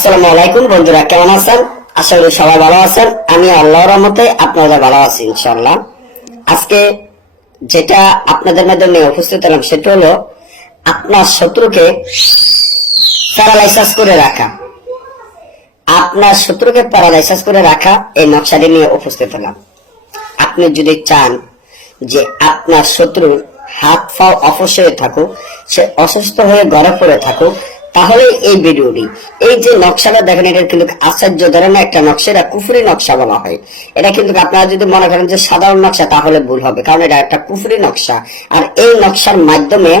আসসালামু আলাইকুম বন্ধুরা, কেমন আছেন? আশা করি সবাই ভালো আছেন। আমি আল্লাহর রহমতে আপনাদের ভালো আছি ইনশাআল্লাহ। আজকে যেটা আপনাদের মাধ্যমে উপস্থিত হলাম সেটা হলো আপনার শত্রুকে প্যারালাইসিস করে রাখা। আপনার শত্রুকে প্যারালাইসিস করে রাখা এই নকশাটি নিয়ে উপস্থিত হলাম। আপনি যদি চান যে আপনার শত্রুর হাত পা অবশ হয়ে থাকুক, সে অসুস্থ হয়ে ঘরে পড়ে থাকুক, তাহলে এই ভিডিওটি, এই যে নকশাটা দেখেন, এটা কিন্তু আশ্চর্য ধরনের একটা নকশা। এটা কুফরি নকশা বলা হয়। এটা কিন্তু আপনারা যদি মনে করেন যে সাধারণ নকশা, তাহলে ভুল হবে, কারণ এটা একটা কুফরি নকশা। আর এই নকশার মাধ্যমে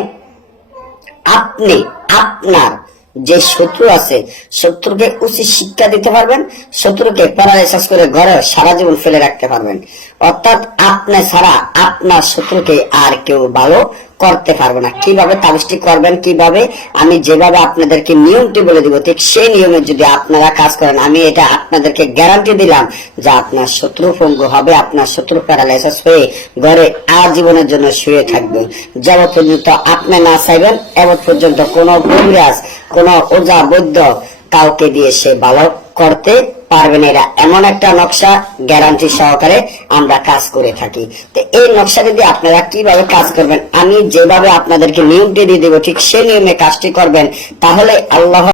আপনি আপনার যে শত্রু আছে, শত্রুকে উচিত শিক্ষা দিতে পারবেন, শত্রুকে প্যারালাইসিস করে ঘরে সারা জীবন ফেলে রাখতে পারবেন। অর্থাৎ আপনি ছাড়া আপনার শত্রুকে আর কেউ ভালো করতে পারবে না। কিভাবে তাবিজটি করবেন, কিভাবে, আমি যেভাবে আপনাদেরকে নিয়মটি বলে দিব, ঠিক সেই নিয়মে যদি আপনারা কাজ করেন, আমি এটা আপনাদেরকে গ্যারান্টি দিলাম যে আপনার শত্রু পঙ্গু হবে, আপনার শত্রু প্যারালাইসিস হয়ে ঘরে আজীবনের জন্য শুয়ে থাকবে। যাবত পর্যন্ত আপনি না চাইবেন, এবার পর্যন্ত কোনো কবিরাজ, কোনো ওজা বৈদ্য কাউকে দিয়ে সে ভালো করতে পারবে না। এটা এমন একটা নকশা, গ্যারান্টি সহকারে আমরা কাজ করে থাকি। তো এই নকশা যদি আপনারা কিভাবে কাজ করবেন, আমি যেভাবে আপনাদেরকে নিয়মটি দিয়ে দেবো, ঠিক সেই নিয়মে কাজটি করবেন, তাহলে আল্লাহ